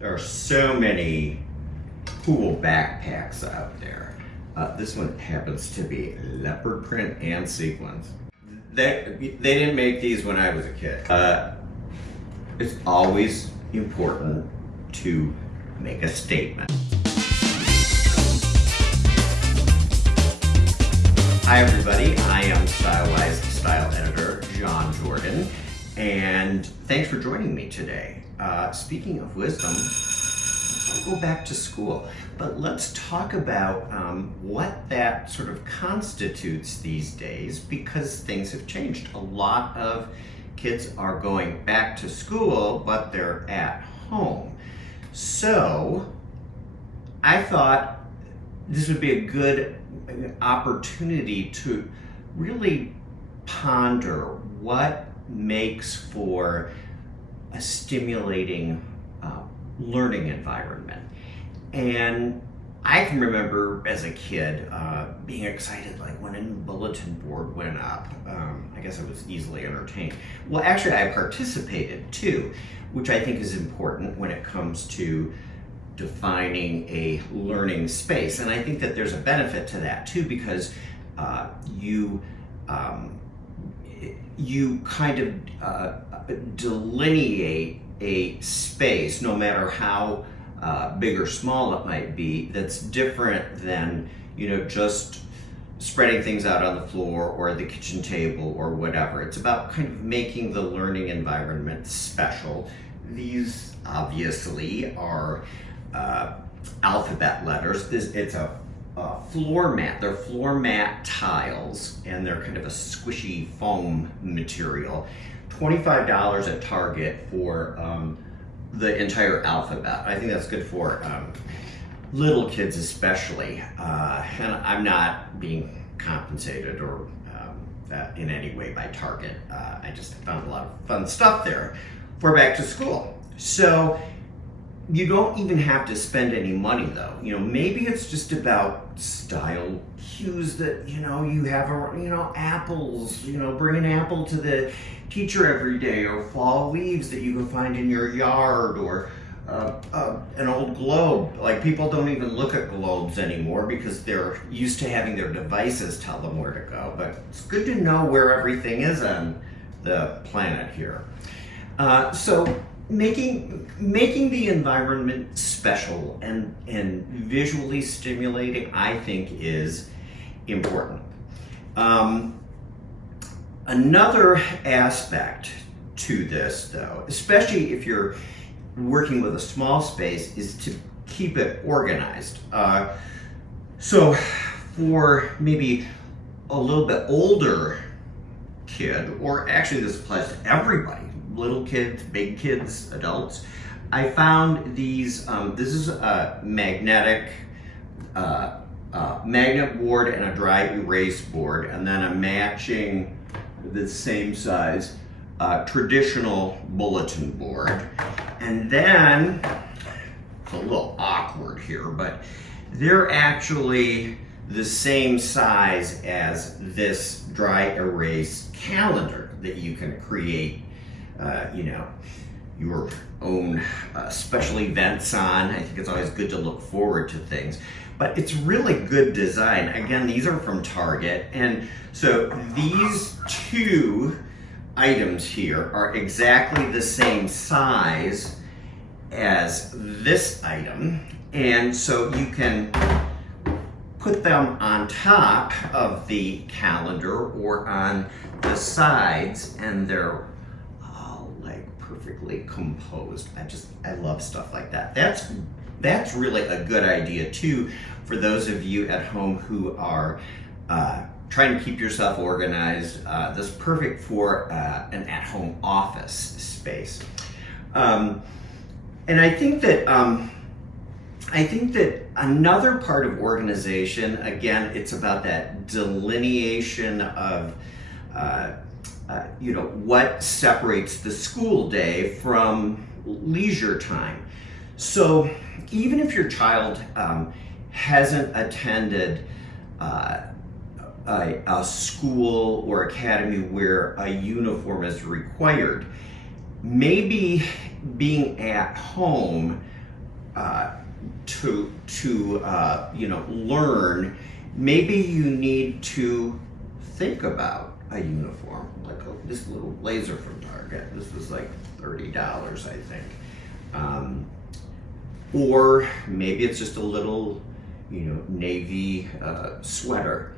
There are so many cool backpacks out there. This one happens to be leopard print and sequins. They didn't make these when I was a kid. It's always important to make a statement. Hi everybody, I am StyleWise style editor Jon Jordan, and thanks for joining me today. Speaking of wisdom, I'll go back to school, but let's talk about what that sort of constitutes these days, because things have changed. A lot of kids are going back to school, but they're at home. So I thought this would be a good opportunity to really ponder what makes for a stimulating learning environment. And I can remember as a kid being excited like when a new bulletin board went up. I guess I was easily entertained. Well, actually I participated too, which I think is important when it comes to defining a learning space. And I think that there's a benefit to that too, because you kind of delineate a space, no matter how big or small it might be, that's different than, just spreading things out on the floor or the kitchen table or whatever. It's about kind of making the learning environment special. These obviously are alphabet letters. It's a floor mat. They're floor mat tiles, and they're kind of a squishy foam material. $25 at Target for the entire alphabet. I think that's good for little kids especially. And I'm not being compensated or in any way by Target. I just found a lot of fun stuff there for back to school. So you don't even have to spend any money though. Maybe it's just about style cues that, you have, apples, bring an apple to the teacher every day, or fall leaves that you can find in your yard, or an old globe. Like, people don't even look at globes anymore because they're used to having their devices tell them where to go. But it's good to know where everything is on the planet here. So making the environment special and visually stimulating, I think, is important. Another aspect to this, though, especially if you're working with a small space, is to keep it organized. So for maybe a little bit older kid, or actually this applies to everybody, little kids, big kids, adults, I found these, this is a magnet board and a dry erase board, and then a matching, the same size, traditional bulletin board. And then, it's a little awkward here, but they're actually the same size as this dry erase calendar that you can create your own special events on. I think it's always good to look forward to things, but it's really good design. Again, these are from Target, and so these two items here are exactly the same size as this item, and so you can put them on top of the calendar or on the sides, and they're perfectly composed. I love stuff like that. That's really a good idea too for those of you at home who are trying to keep yourself organized. This is perfect for an at-home office space. And I think that another part of organization, again, it's about that delineation of what separates the school day from leisure time. So even if your child hasn't attended a school or academy where a uniform is required, maybe being at home learn, maybe you need to think about a uniform. Like this little blazer from Target. This was like $30, I think. Or maybe it's just a little, navy sweater.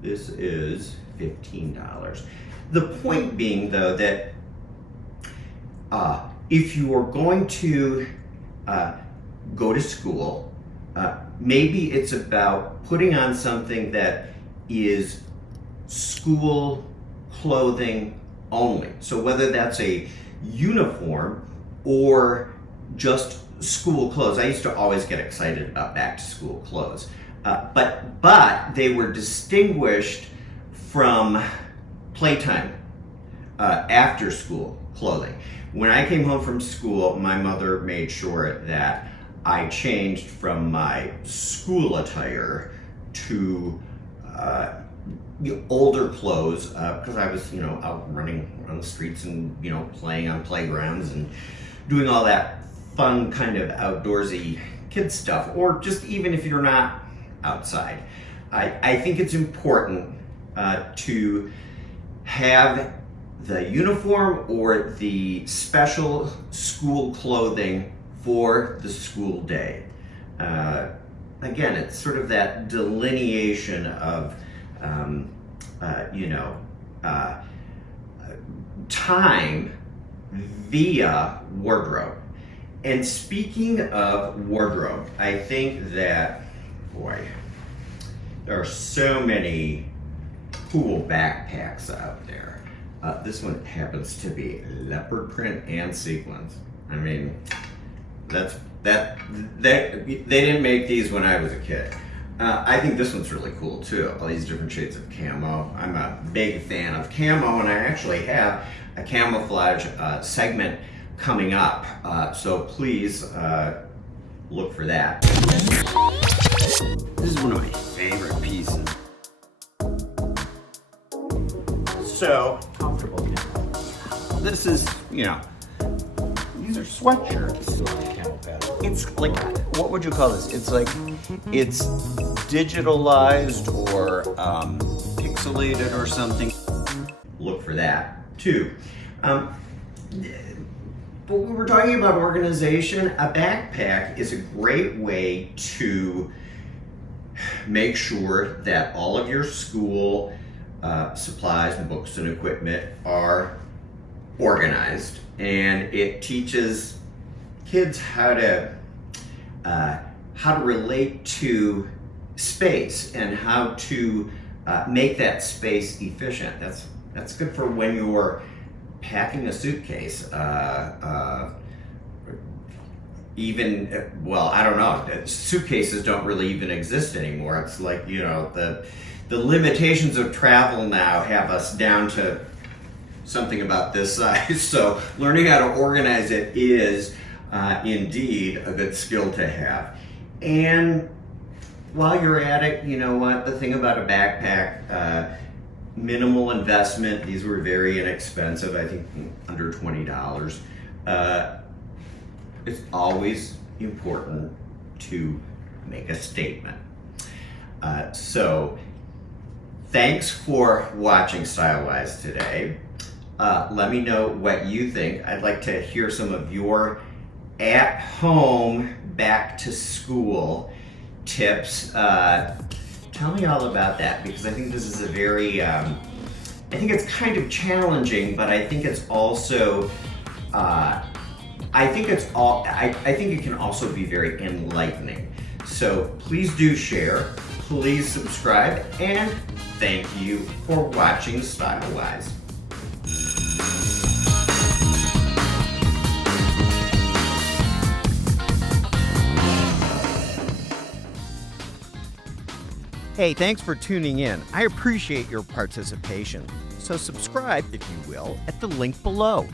This is $15. The point being, though, that if you are going to go to school, maybe it's about putting on something that is school clothing only. So whether that's a uniform or just school clothes. I used to always get excited about back to school clothes, but they were distinguished from playtime, after school clothing. When I came home from school, my mother made sure that I changed from my school attire to older clothes, because I was, out running on the streets and, playing on playgrounds and doing all that fun kind of outdoorsy kid stuff, or just even if you're not outside. I think it's important to have the uniform or the special school clothing for the school day. Again, it's sort of that delineation of time via wardrobe. And speaking of wardrobe, I think that, boy, there are so many cool backpacks out there. This one happens to be leopard print and sequins. I mean, they didn't make these when I was a kid. I think this one's really cool too. All these different shades of camo. I'm a big fan of camo, and I actually have a camouflage segment coming up. So please look for that. This is one of my favorite pieces. So comfortable. This is, these are sweatshirts. It's like, what would you call this? It's like, it's digitalized or pixelated or something. Look for that too. But when we're talking about organization, a backpack is a great way to make sure that all of your school supplies and books and equipment are organized, and it teaches kids how to relate to space and how to make that space efficient. That's good for when you're packing a suitcase. I don't know. Suitcases don't really even exist anymore. It's like, the limitations of travel now have us down to something about this size. So learning how to organize it is indeed a good skill to have. And while you're at it, you know what? The thing about a backpack, minimal investment. These were very inexpensive. I think under $20. It's always important to make a statement. So thanks for watching StyleWise today. Let me know what you think. I'd like to hear some of your at-home back-to-school tips. Tell me all about that, because I think this is a very, I think it's kind of challenging, but I think it's also, I think it can also be very enlightening. So please do share, please subscribe, and thank you for watching StyleWise. Hey, thanks for tuning in. I appreciate your participation. So subscribe, if you will, at the link below.